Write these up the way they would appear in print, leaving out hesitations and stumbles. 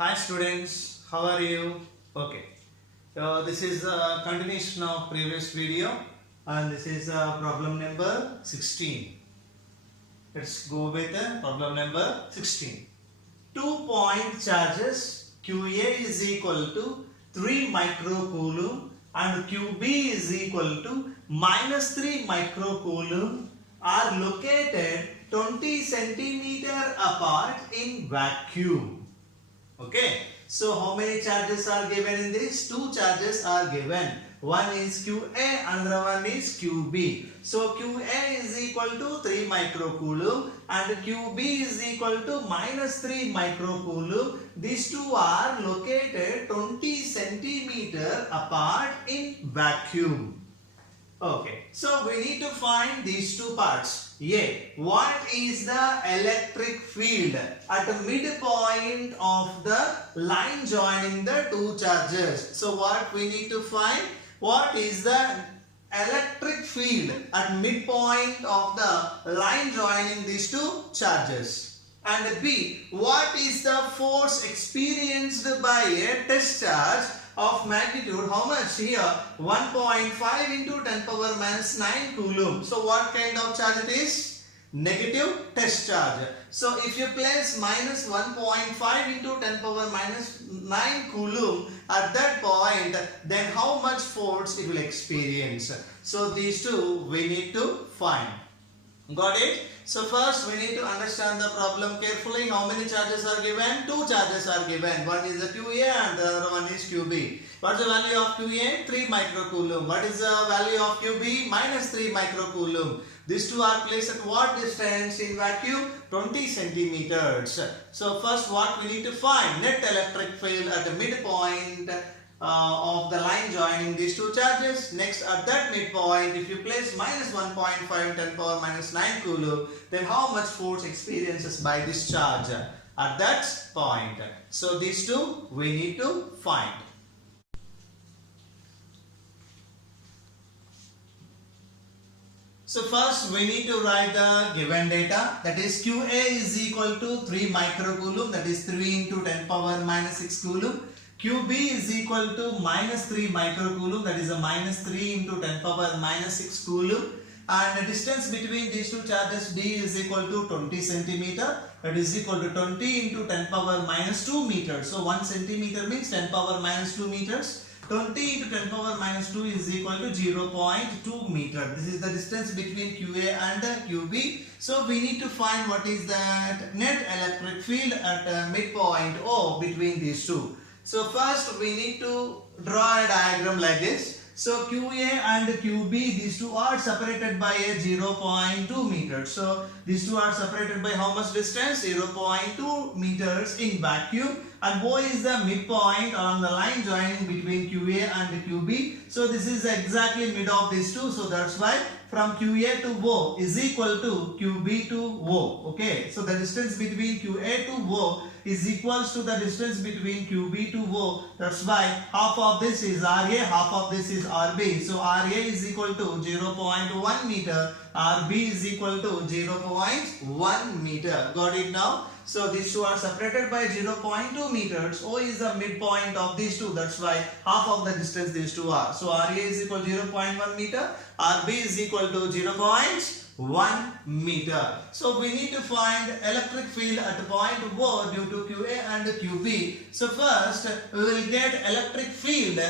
Hi students, how are you? Okay, this is a continuation of previous video and this is problem number 16. Let's go with problem number 16. 2-point charges QA is equal to 3 microcoulomb and QB is equal to minus 3 microcoulomb are located 20 centimeter apart in vacuum. Okay, so how many charges are given in this? Two charges are given. One is QA, another one is QB. So QA is equal to 3 microcoulomb and QB is equal to minus 3 microcoulomb. These two are located 20 centimeter apart in vacuum. Okay, so we need to find these two parts. A. What is the electric field at the midpoint of the line joining the two charges? So what we need to find? What is the electric field at midpoint of the line joining these two charges? And B. What is the force experienced by a test charge of magnitude? How much here? 1.5 into 10 power minus 9 coulomb. So what kind of charge it is? Negative test charge. So if you place minus 1.5 into 10 power minus 9 coulomb at that point, then how much force it will experience? So these two we need to find. Got it? So first we need to understand the problem carefully. How many charges are given? Two charges are given. One is the QA and the other one is QB. What is the value of QA? 3 microcoulomb. What is the value of QB? Minus 3 microcoulomb. These two are placed at what distance in vacuum? 20 centimeters. So first what we need to find? Net electric field at the midpoint of the line joining these two charges. Next, at that midpoint, if you place minus 1.5 10 power minus 9 coulomb, then how much force experiences by this charge at that point? So these two we need to find. So first we need to write the given data, that is QA is equal to 3 microcoulomb, that is 3 into 10 power minus 6 coulomb. QB is equal to minus 3 microcoulomb, that is a minus 3 into 10 power minus 6 coulomb. And the distance between these two charges D is equal to 20 centimeter, that is equal to 20 into 10 power minus 2 meters. So 1 centimeter means 10 power minus 2 meters. 20 into 10 power minus 2 is equal to 0.2 meter. This is the distance between QA and QB. So we need to find what is that net electric field at midpoint O between these two. So first we need to draw a diagram like this. So QA and QB, these two are separated by a 0.2 meters. So these two are separated by how much distance? 0.2 meters in vacuum. And O is the midpoint on the line joining between QA and QB. So this is exactly mid of these two. So that's why from QA to O is equal to QB to O. Okay. So the distance between QA to O is equals to the distance between QB to O. That's why half of this is RA, half of this is RB. So RA is equal to 0.1 meter, RB is equal to 0.1 meter. Got it now? So these two are separated by 0.2 meters. O is the midpoint of these two. That's why half of the distance these two are. So RA is equal to 0.1 meter, RB is equal to 0.1 meter. So we need to find electric field at point O due to QA and QB. So first we will get electric field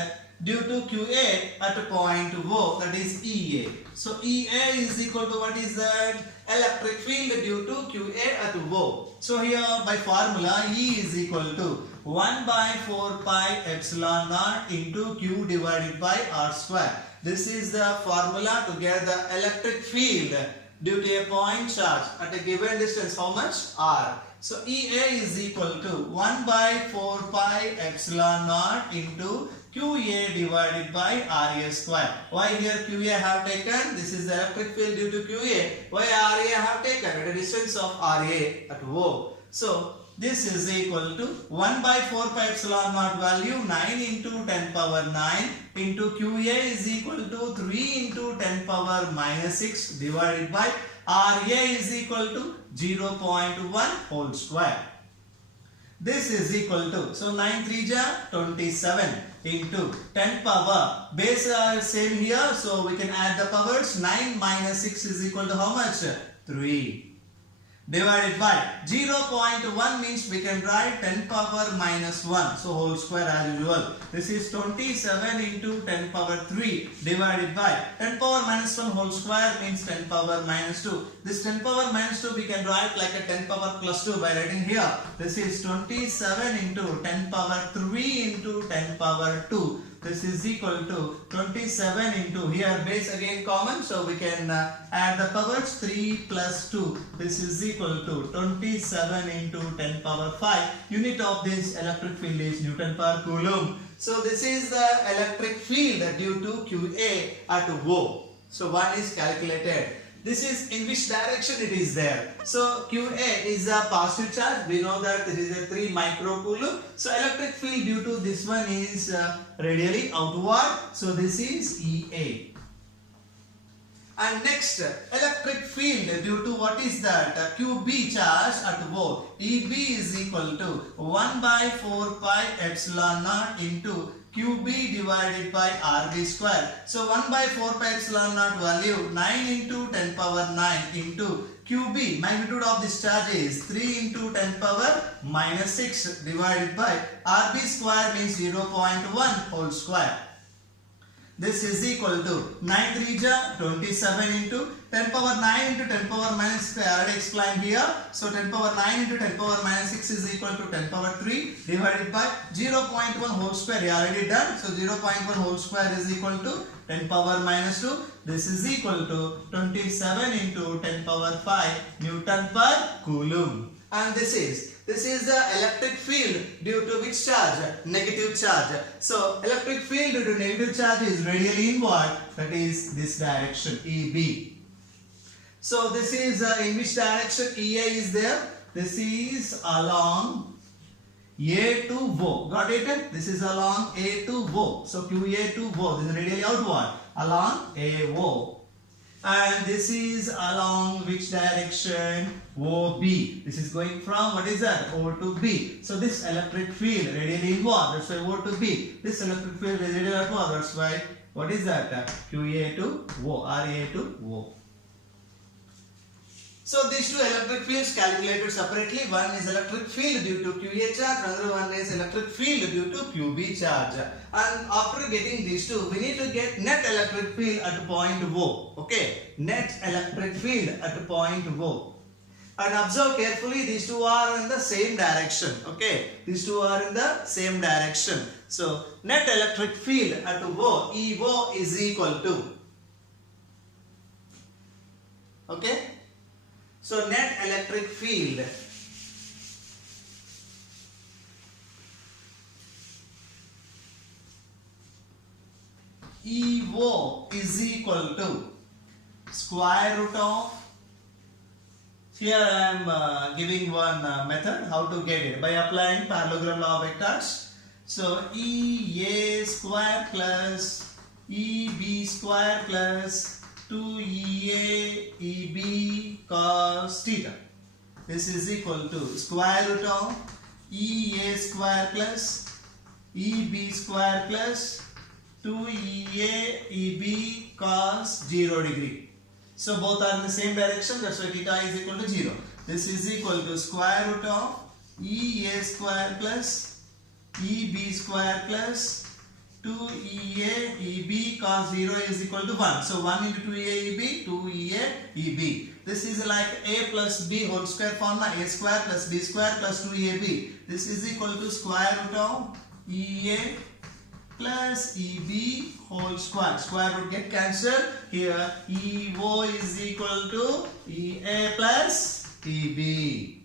due to QA at point O, that is EA. So EA is equal to what is that? Electric field due to QA at O. So here by formula E is equal to 1 by 4 pi epsilon naught into Q divided by R square. This is the formula to get the electric field due to a point charge at a given distance. How much? R. So EA is equal to 1 by 4 pi epsilon naught into QA divided by RA square. Why here QA have taken? This is the electric field due to QA. Why RA have taken? At a distance of RA at O. So this is equal to 1 by 4 pi epsilon naught value 9 into 10 power 9 into QA is equal to 3 into 10 power minus 6 divided by RA is equal to 0.1 whole square. This is equal to, so 9 3 ja 27 into 10 power, base same here, so we can add the powers. 9 minus 6 is equal to how much? 3. Divided by 0.1 means we can write 10 power minus 1, so whole square as usual. This is 27 into 10 power 3 divided by 10 power minus 1 whole square means 10 power minus 2. This 10 power minus 2 we can write like a 10 power plus 2 by writing here. This is 27 into 10 power 3 into 10 power 2. This is equal to 27 into, here base again common, so we can add the powers. 3 plus 2. This is equal to 27 into 10 power 5. Unit of this electric field is Newton per Coulomb. So this is the electric field due to QA at O. So one is calculated. This is in which direction it is there. So QA is a positive charge. We know that this is a 3 microcoulomb. So electric field due to this one is radially outward. So this is EA. And next, electric field due to what is that? QB charge at O. EB is equal to 1 by 4 pi epsilon naught into QB divided by RB square. So 1 by 4 pi epsilon naught value 9 into 10 power 9 into QB. Magnitude of this charge is 3 into 10 power minus 6 divided by RB square means 0.1 whole square. This is equal to 9 3 ja 27 into 10 power 9 into 10 power minus 6. I already explained here. So 10 power 9 into 10 power minus 6 is equal to 10 power 3 divided by 0.1 whole square. We already done. So 0.1 whole square is equal to 10 power minus 2. This is equal to 27 into 10 power 5 Newton per Coulomb. And this is the electric field due to which charge? Negative charge. So electric field due to negative charge is radially inward, that is this direction EB. So this is in which direction EA is there? This is along A to O. Got it? This is along A to O. So QA to O. This is radially outward along AO. And this is along which direction? OB. This is going from, what is that? O to B. So this electric field radially inward, that's why O to B. This electric field is radially outward, that's why, what is that? QA to O, RA to O. So these two electric fields calculated separately. One is electric field due to QA charge, another one is electric field due to QB charge. And after getting these two, we need to get net electric field at point O. Okay, net electric field at point O. And observe carefully, these two are in the same direction. Okay, these two are in the same direction. So net electric field at O, EO is equal to. Okay. So net electric field EO is equal to square root of, here I am giving one method how to get it by applying parallelogram law of vectors. So EA square plus EB square plus 2EA EB cos theta. This is equal to square root of EA square plus EB square plus 2EA EB cos 0 degree. So both are in the same direction, that's why theta is equal to 0. This is equal to square root of EA square plus EB square plus 2EA EB cos 0 is equal to 1. So 1 into 2EA EB, 2EA EB. This is like A plus B whole square formula, A square plus B square plus 2EAB. This is equal to square root of EA plus EB whole square. Square root get cancelled. Here EO is equal to EA plus EB.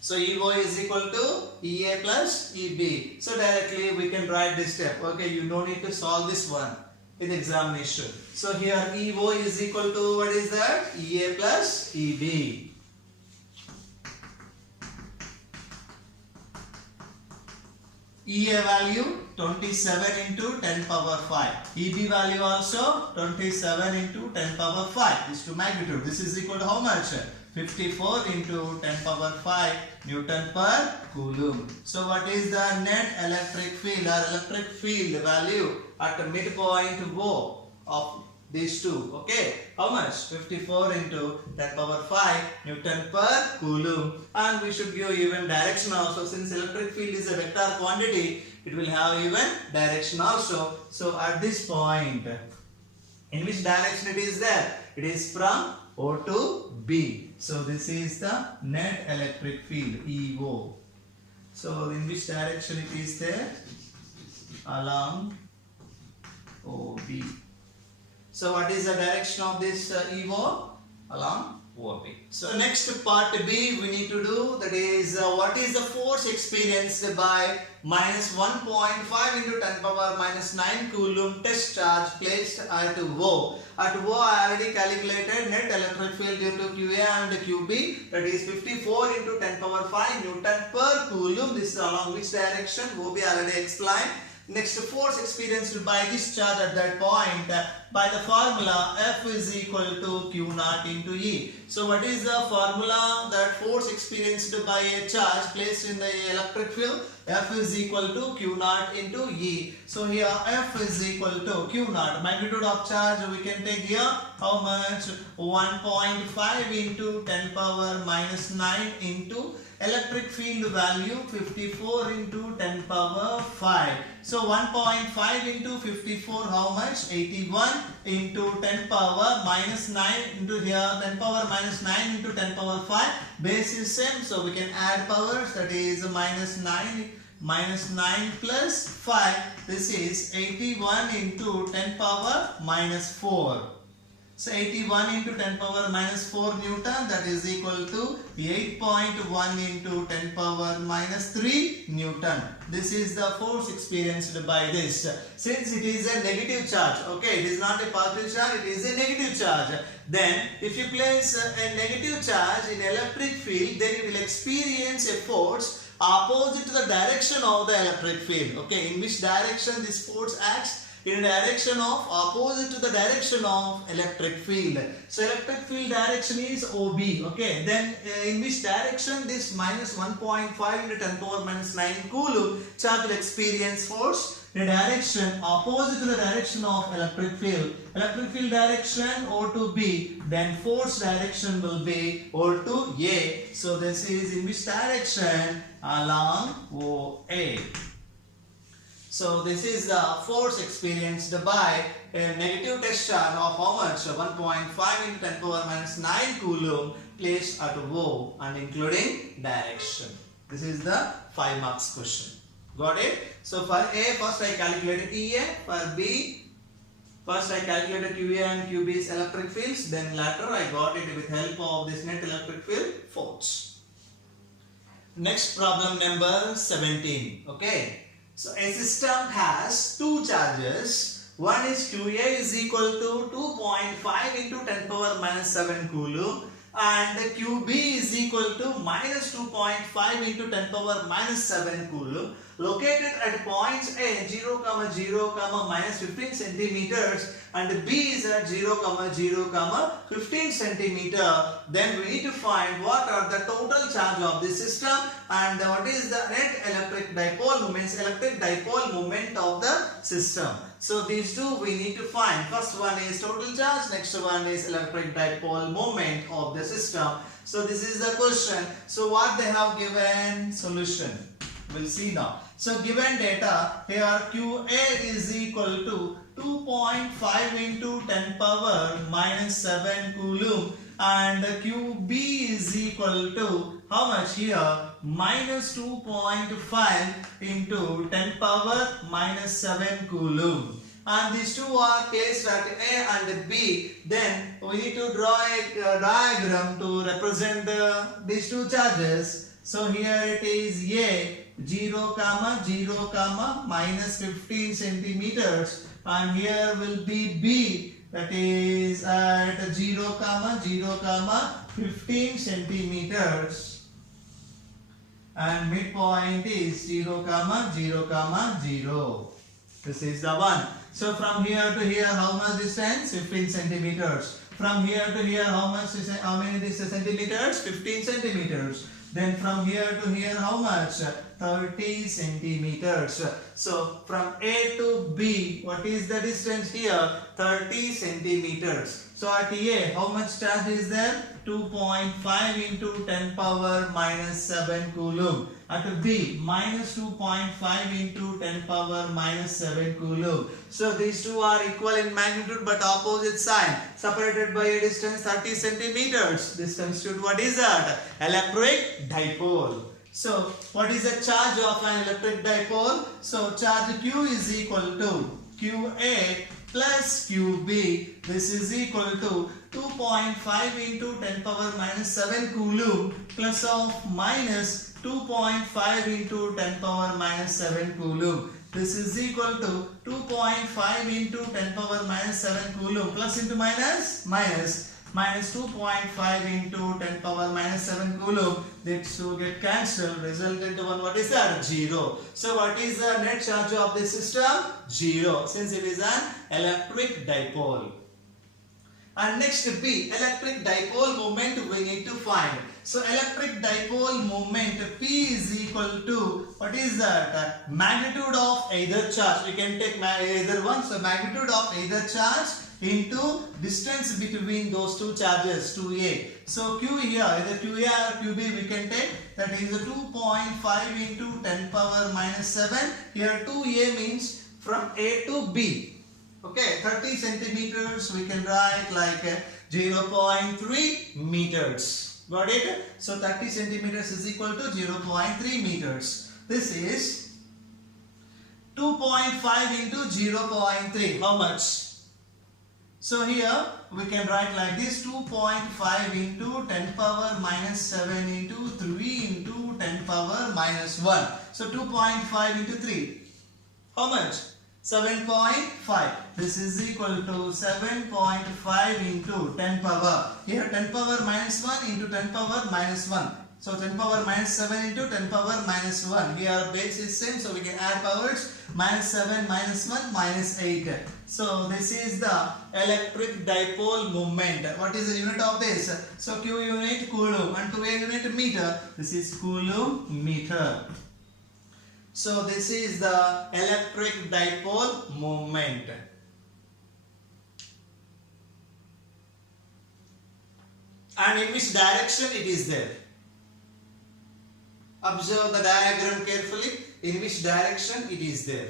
So EO is equal to EA plus EB. So directly we can write this step. Okay, you don't need to solve this one in the examination. So here EO is equal to, what is that? EA plus EB. EA value 27 into 10 power 5. EB value also 27 into 10 power 5. These two magnitude. This is equal to how much? 54 into 10 power 5 Newton per Coulomb. So what is the net electric field or electric field value at the midpoint O of these two? Okay, how much? 54 into 10 power 5 Newton per Coulomb. And we should give even direction also. Since electric field is a vector quantity, it will have even direction also. So at this point, in which direction it is there? It is from O to B. So this is the net electric field EO. So in which direction it is there? Along OB. So what is the direction of this EO? Along OB. So next part B we need to do, that is what is the force experienced by minus 1.5 into 10 power minus 9 Coulomb test charge placed at O. At O I already calculated net electric field due to QA and QB, that is 54 into 10 power 5 Newton per Coulomb. This is along which direction? OB already explained. Next, force experienced by this charge at that point by the formula F is equal to Q naught into E. So what is the formula that force experienced by a charge placed in the electric field? F is equal to Q naught into E. So here F is equal to Q naught. Magnitude of charge we can take here how much? 1.5 into 10 power minus 9 into electric field value 54 into 10 power 5. So 1.5 into 54 how much? 81 into 10 power minus 9 into here 10 power minus 9 into 10 power 5. Base is same, so we can add powers, that is minus 9 plus 5. This is 81 into 10 power minus 4. So 81 into 10 power minus 4 Newton, that is equal to 8.1 into 10 power minus 3 Newton. This is the force experienced by this. Since it is a negative charge, okay, it is not a positive charge, it is a negative charge. Then if you place a negative charge in electric field, then you will experience a force opposite to the direction of the electric field. Okay, in which direction this force acts? In direction of opposite to the direction of electric field. So electric field direction is OB. Okay, then in which direction this minus 1.5 into 10 power minus 9 Coulomb charge will experience force? In direction opposite to the direction of electric field. Electric field direction O to B, then force direction will be O to A. So this is in which direction? Along OA. So this is the force experienced by a negative test charge of how much? 1.5 into 10 power minus 9 Coulomb placed at O and including direction. This is the 5 marks question. Got it? So for A, first I calculated EA. For B, first I calculated QA and QB's electric fields. Then later I got it with help of this net electric field force. Next problem number 17. Okay. So a system has two charges. One is QA is equal to 2.5 into 10 power minus 7 Coulomb and QB is equal to minus 2.5 into 10 power minus 7 Coulomb located at points A 0, 0, minus 15 centimeters and B is at 0, 0, 15 centimeter. Then we need to find what are the total charge of this system and what is the net electric dipole moment of the system. So these two we need to find. First one is total charge, next one is electric dipole moment of the system. So this is the question. So what they have given? Solution. We'll see now. So given data, here QA is equal to 2.5 into 10 power minus 7 Coulomb and QB is equal to how much here? Minus 2.5 into 10 power minus 7 Coulomb. And these two are placed at A and B. Then we need to draw a diagram to represent these two charges. So here it is A 0, 0, minus 15 centimeters and here will be B, that is at 0, 0, 15 centimeters and midpoint is 0, 0, 0. This is the one. So from here to here how much distance? 15 centimeters. From here to here, how much is how many this centimeters? 15 centimeters. Then from here to here, how much? 30 centimeters. So from A to B, what is the distance here? 30 centimeters. So at A, how much charge is there? 2.5 into 10 power minus 7 coulomb. At B, minus 2.5 into 10 power minus 7 coulomb. So these two are equal in magnitude but opposite sign, separated by a distance 30 centimeters. This constitutes what is that? Electric dipole. So what is the charge of an electric dipole? So charge Q is equal to QA plus QB. This is equal to 2.5 into 10 power minus 7 coulomb plus of minus 2.5 into 10 power minus 7 coulomb. This is equal to 2.5 into 10 power minus 7 coulomb plus into minus minus 2.5 into 10 power minus 7 coulomb. These two get cancelled, resultant one, what is that? 0. So what is the net charge of this system? 0, since it is an electric dipole. And next B, electric dipole moment we need to find. So electric dipole moment P is equal to, what is that? Magnitude of either charge. We can take either one. So magnitude of either charge into distance between those two charges, 2A. So Q here, either QA or QB we can take, that is 2.5 into 10 power minus 7. Here 2A means from A to B. Okay, 30 centimeters we can write like 0.3 meters. Got it? So 30 centimeters is equal to 0.3 meters. This is 2.5 into 0.3. How much? So here we can write like this: 2.5 into 10 power minus 7 into 3 into 10 power minus 1. So 2.5 into 3. How much? 7.5. This is equal to 7.5 into 10 power. Here 10 power minus 1 into 10 power minus 1. So 10 power minus 7 into 10 power minus 1. Here base is same, so we can add powers. Minus 7 minus 1 minus 8. So this is the electric dipole moment. What is the unit of this? So Q unit coulomb and 2A unit meter. This is coulomb meter. So this is the electric dipole moment. And in which direction it is there? Observe the diagram carefully. In which direction it is there?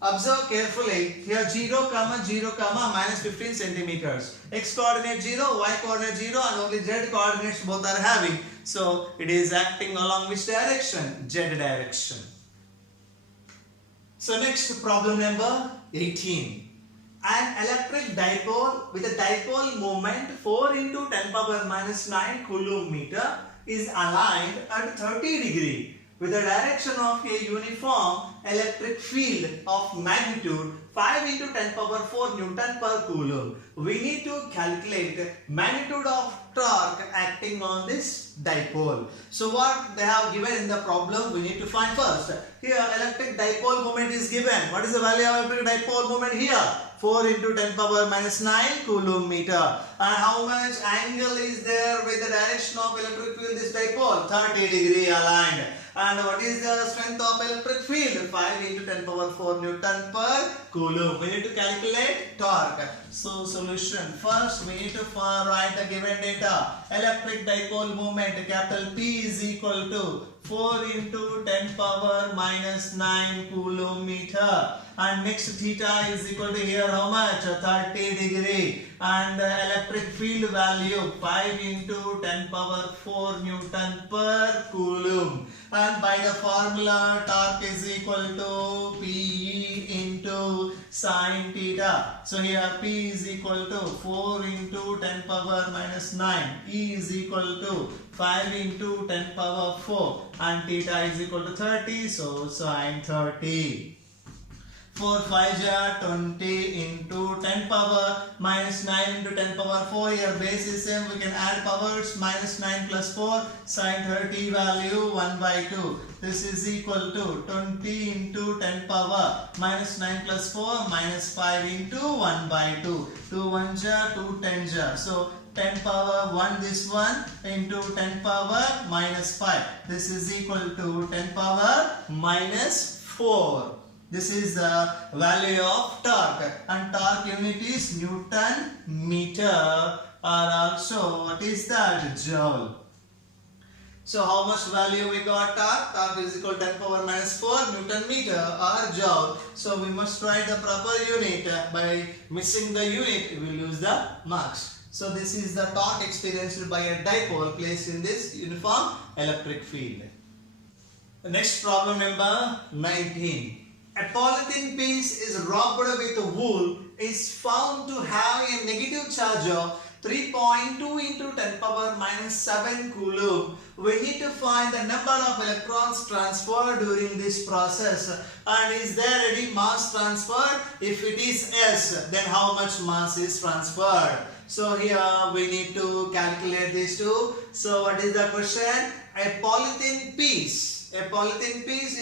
Observe carefully. Here 0, 0, minus 15 centimeters. X coordinate 0, Y coordinate 0, and only Z coordinates both are having. So it is acting along which direction? Z direction. So next, problem number 18. An electric dipole with a dipole moment 4 into 10 power minus 9 coulomb meter is aligned at 30 degree with the direction of a uniform electric field of magnitude 5 into 10 power 4 Newton per coulomb. We need to calculate magnitude of torque acting on this dipole. So what they have given in the problem we need to find first. Here electric dipole moment is given. What is the value of electric dipole moment here? 4 into 10 power minus 9 coulomb meter. And how much angle is there with the direction of electric field this dipole? 30 degree aligned. And what is the strength of electric field? 5 into 10 power 4 Newton per coulomb. We need to calculate torque. So solution. First we need to write the given data. Electric dipole moment capital P is equal to 4 into 10 power minus 9 coulomb meter. And next theta is equal to here how much? 30 degree. And the electric field value 5 into 10 power 4 Newton per coulomb. And by the formula torque is equal to PE into sine theta. So here P is equal to 4 into 10 power minus 9. E is equal to 5 into 10 power 4. And theta is equal to 30. So sine 30. 4 5 ja 20 into 10 power minus 9 into 10 power 4. Here base is same. We can add powers. Minus 9 plus 4 sin 30 value 1 by 2. This is equal to 20 into 10 power minus 9 plus 4 minus 5 into 1 by 2. 2 1 ja 2 10 ja. So 10 power 1 this one into 10 power minus 5. This is equal to 10 power minus 4. This is the value of torque, and torque unit is Newton meter, or also what is that? Joule. So how much value we got torque? Torque is equal to 10 power minus 4 Newton meter or joule. So we must write the proper unit. By missing the unit, we will lose the marks. So this is the torque experienced by a dipole placed in this uniform electric field. The next problem number 19. A polythene piece is wrapped with wool is found to have a negative charge of 3.2 into 10 power minus 7 coulomb. We need to find the number of electrons transferred during this process, and is there any mass transferred? If it is yes, then how much mass is transferred? So here we need to calculate these two. So what is the question? A polythene piece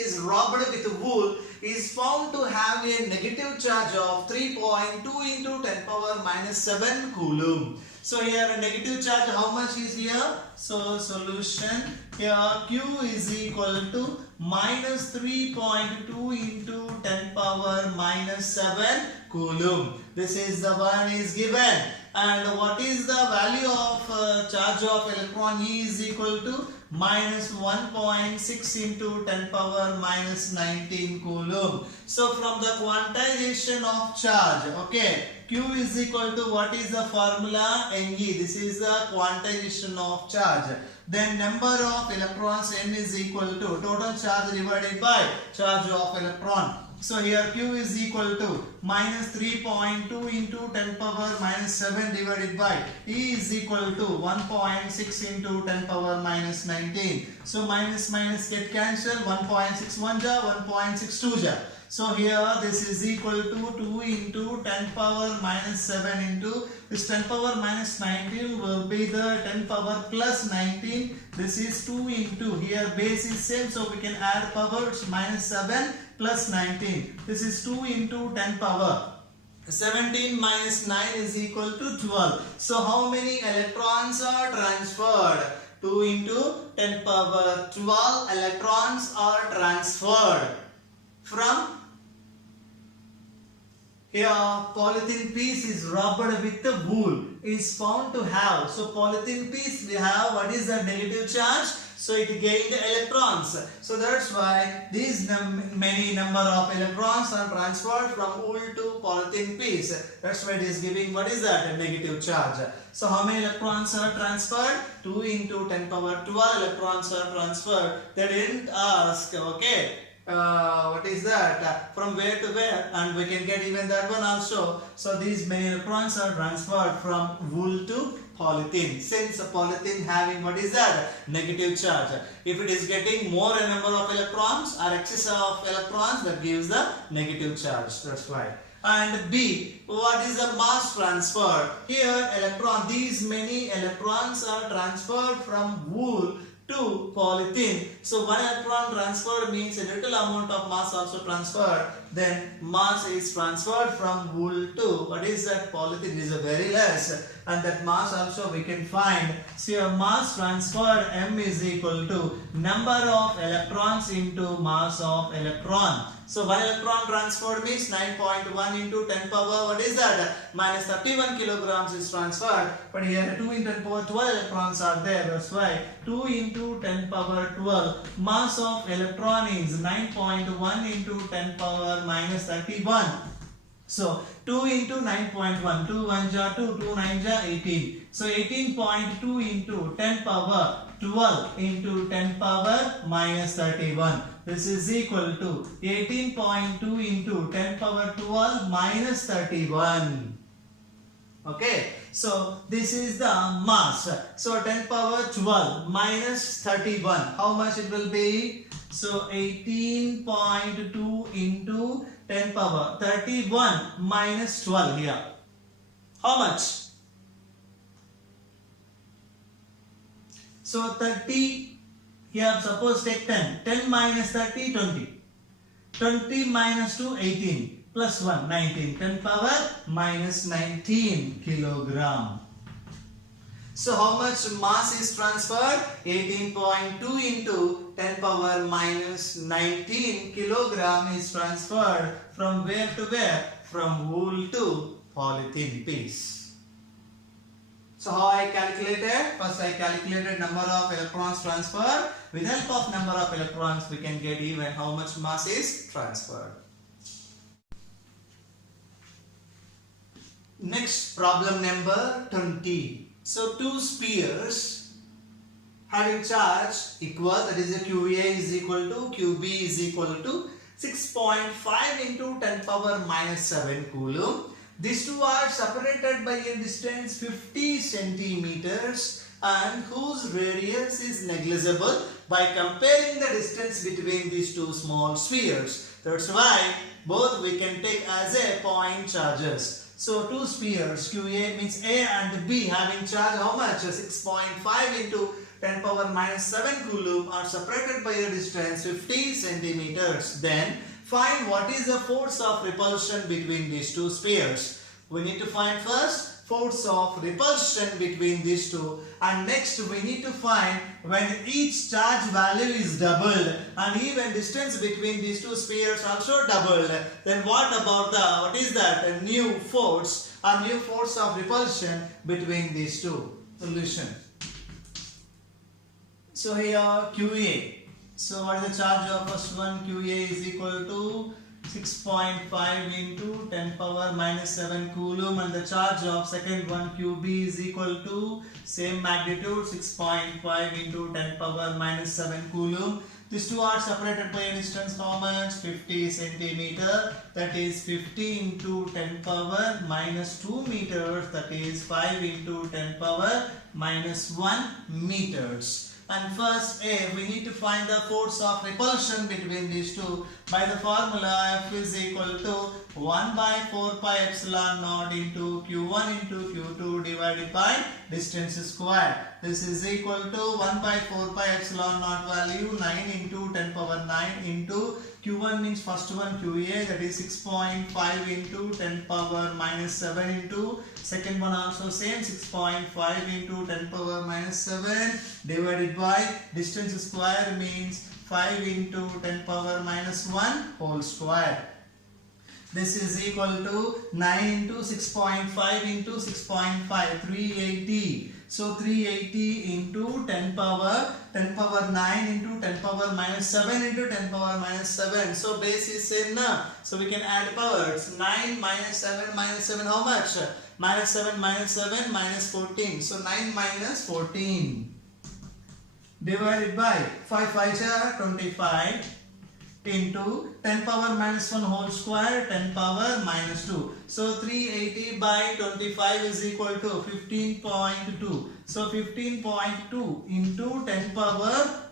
is wrapped with wool is found to have a negative charge of 3.2 into 10 power minus 7 coulomb. So here a negative charge, how much is here? So solution here, Q is equal to minus 3.2 into 10 power minus 7 coulomb. This is the one is given. And what is the value of charge of electron? E is equal to minus 1.6 into 10 power minus 19 coulomb. So from the quantization of charge, okay, Q is equal to what is the formula? Ne. This is the quantization of charge. Then number of electrons N is equal to total charge divided by charge of electron. So here Q is equal to minus 3.2 into 10 power minus 7 divided by E is equal to 1.6 into 10 power minus 19. So minus minus get cancelled, 1.61 ja, 1.62 ja. So here this is equal to 2 into 10 power minus 7 into this 10 power minus 19 will be the 10 power plus 19. This is 2 into here base is same, so we can add powers minus 7 plus 19. This is 2 into 10 power 17 minus 9 is equal to 12. So how many electrons are transferred? 2 into 10 power 12 electrons are transferred from here. Polythene piece is wrapped with the wool is found to have. So polythene piece we have what is the negative charge? So it gained electrons. So that's why these many number of electrons are transferred from wool to polythene piece. That's why it is giving what is that? A negative charge. So how many electrons are transferred? 2 into 10 power 12 electrons are transferred. They didn't ask, okay, what is that? From where to where? And we can get even that one also. So these many electrons are transferred from wool to polythene. Since a polythene having what is that? Negative charge. If it is getting more a number of electrons or excess of electrons, that gives the negative charge. That's why. And B, what is the mass transfer? Here these many electrons are transferred from wool to polythene. So one electron transferred means a little amount of mass also transferred. Then mass is transferred from wool to what is that? Polythene is a very less, and that mass also we can find. So mass transferred M is equal to number of electrons into mass of electron. So 1 electron transferred means 9.1 into 10 power, what is that? Minus 31 kilograms is transferred. But here 2 into 10 power 12 electrons are there. That's why 2 into 10 power 12. Mass of electron is 9.1 into 10 power minus 31. So 2 into 9.1, 2 1 ja 2, 2 9 ja 18. So 18.2 into 10 power 12 into 10 power minus 31. This is equal to 18.2 into 10 power 12 minus 31. Okay, so this is the mass. So 10 power 12 minus 31. How much it will be? So 18.2 into 10 power 31 minus 12 here. How much? So 30 here, suppose take 10. 10 minus 30, 20. 20 minus 2, 18. Plus 1, 19. 10 power minus 19 kilogram. So how much mass is transferred? 18.2 into 10 power minus 19 kilogram is transferred from where to where? From wool to polythene piece. So how I calculated? First I calculated number of electrons transferred. With help of number of electrons we can get even how much mass is transferred. Next, problem number 20. So two spheres having charge equal, that is a QA is equal to QB is equal to 6.5 into 10 power minus 7 coulomb. These two are separated by a distance 50 centimeters and whose radius is negligible by comparing the distance between these two small spheres. That's why both we can take as a point charges. So two spheres QA means A and B having charge how much? 6.5 into 10 power minus 7 coulomb are separated by a distance 50 centimeters. Then find what is the force of repulsion between these two spheres. We need to find first force of repulsion between these two, and next we need to find when each charge value is doubled and even distance between these two spheres also doubled, then what about what is that? A new force of repulsion between these two. Solution. So here QA. So what is the charge of first one? QA is equal to 6.5 into 10 power minus 7 coulomb, and the charge of second one QB is equal to same magnitude 6.5 into 10 power minus 7 coulomb. These two are separated by a distance how much? 50 centimeter, that is 50 into 10 power minus 2 meters, that is 5 into 10 power minus 1 meters. And first we need to find the force of repulsion between these two by the formula F is equal to 1 by 4 pi epsilon naught into Q1 into Q2 divided by distance squared. This is equal to 1 by 4 pi epsilon naught value 9 into 10 power 9 into Q1 means first one QA, that is 6.5 into 10 power minus 7 into second one also same 6.5 into 10 power minus 7 divided by distance square means 5 into 10 power minus 1 whole square. This is equal to 9 into 6.5 into 6.5, 380. So 380 into 10 power 9 into 10 power minus 7 into 10 power minus 7. So base is same now. So we can add powers. 9 minus 7 how much? Minus 7 minus 14. So 9 minus 14 divided by 5 5 are 25 into 10 power minus 1 whole square 10 power minus 2. So 380 by 25 is equal to 15.2. So 15.2 into 10 power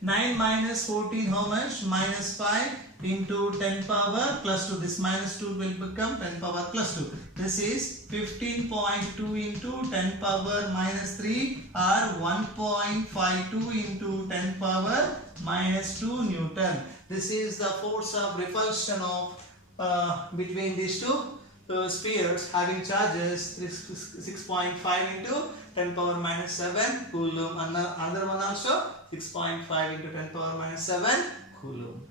9 minus 14 how much? Minus 5 into 10 power plus 2. This minus 2 will become 10 power plus 2. This is 15.2 into 10 power minus 3 or 1.52 into 10 power minus 2 Newton. This is the force of repulsion of between these two spheres having charges 6.5 into 10 power minus 7 coulomb. Another one also 6.5 into 10 power minus 7 coulomb.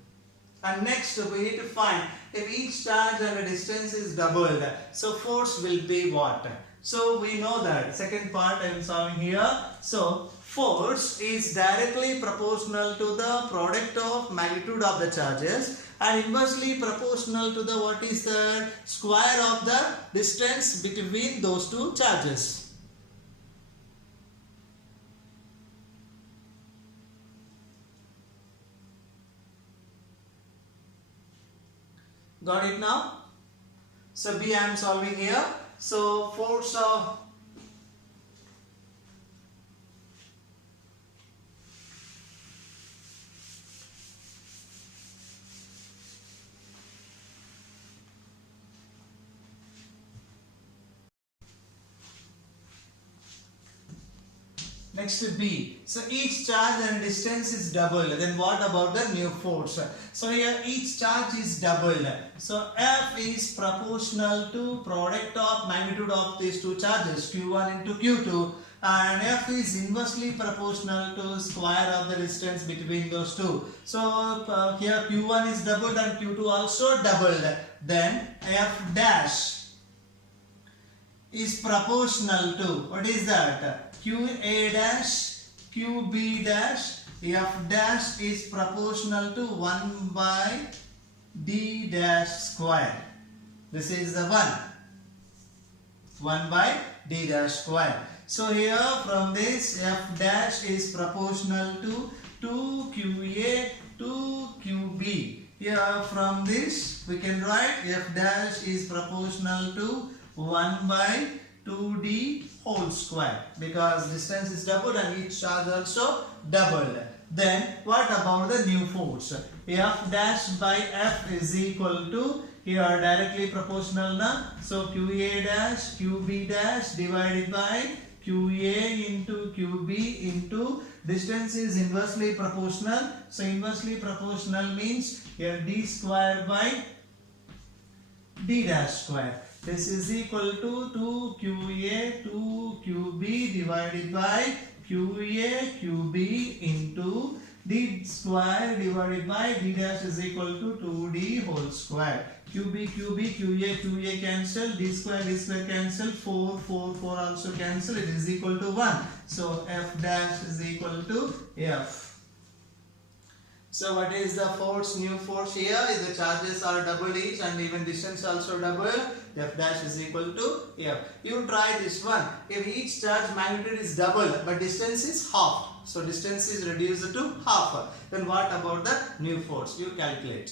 And next we need to find if each charge and the distance is doubled, so force will be what? So we know that second part I am solving here. So force is directly proportional to the product of magnitude of the charges and inversely proportional to the what is the square of the distance between those two charges. Got it now? So B I am solving here. So force of Next B. So each charge and distance is doubled. Then what about the new force? So here each charge is doubled. So F is proportional to product of magnitude of these two charges, Q1 into Q2, and F is inversely proportional to square of the distance between those two. So here Q1 is doubled and Q2 also doubled. Then F dash is proportional to, what is that? QA dash, QB dash, F dash is proportional to 1 by D dash square. This is the 1 by D dash square. So here from this F dash is proportional to 2QA to QB. Here from this we can write F dash is proportional to 1 by 2D whole square, because distance is doubled and each charge also doubled. Then what about the new force? F dash by F is equal to, here directly proportional na, so QA dash QB dash divided by QA into QB into distance is inversely proportional. So inversely proportional means here D square by D dash square. This is equal to 2QA 2QB divided by QA QB into D square divided by D dash is equal to 2D whole square. QB QB QA QA cancel, D square cancel, 4 also cancel, it is equal to 1. So F dash is equal to F. So what is the force, new force here? Is the charges are double each and even distance also double. F dash is equal to F. You try this one. If each charge magnitude is double but distance is half, so distance is reduced to half, then what about the new force? You calculate.